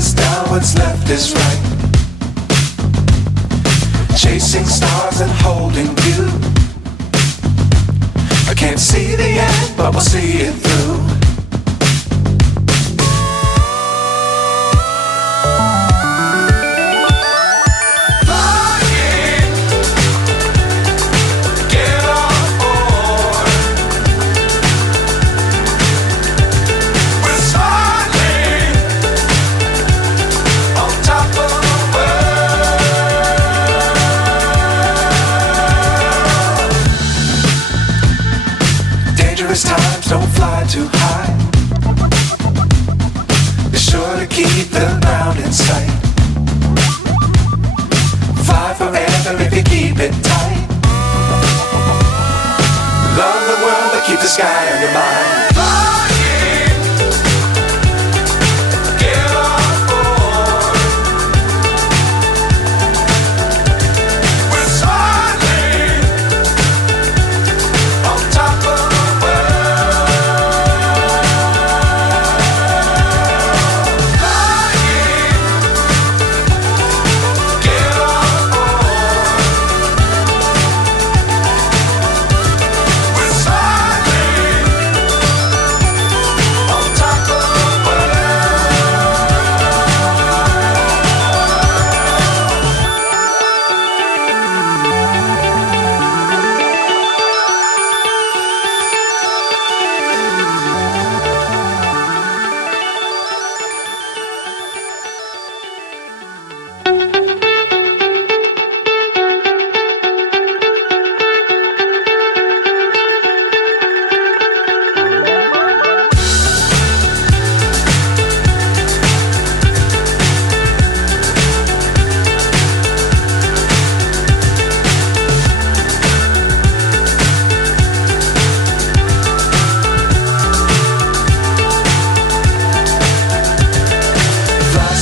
is down, what's left is right. Chasing stars and holding you. I can't see the end, but we'll see it through. Times don't fly too high. Be sure to keep the ground in sight. Fly forever if you keep it tight. Love the world but keep the sky on your mind.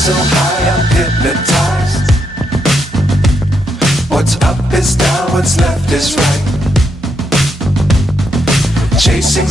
So high I'm hypnotized. What's up is down, what's left is right. Chasing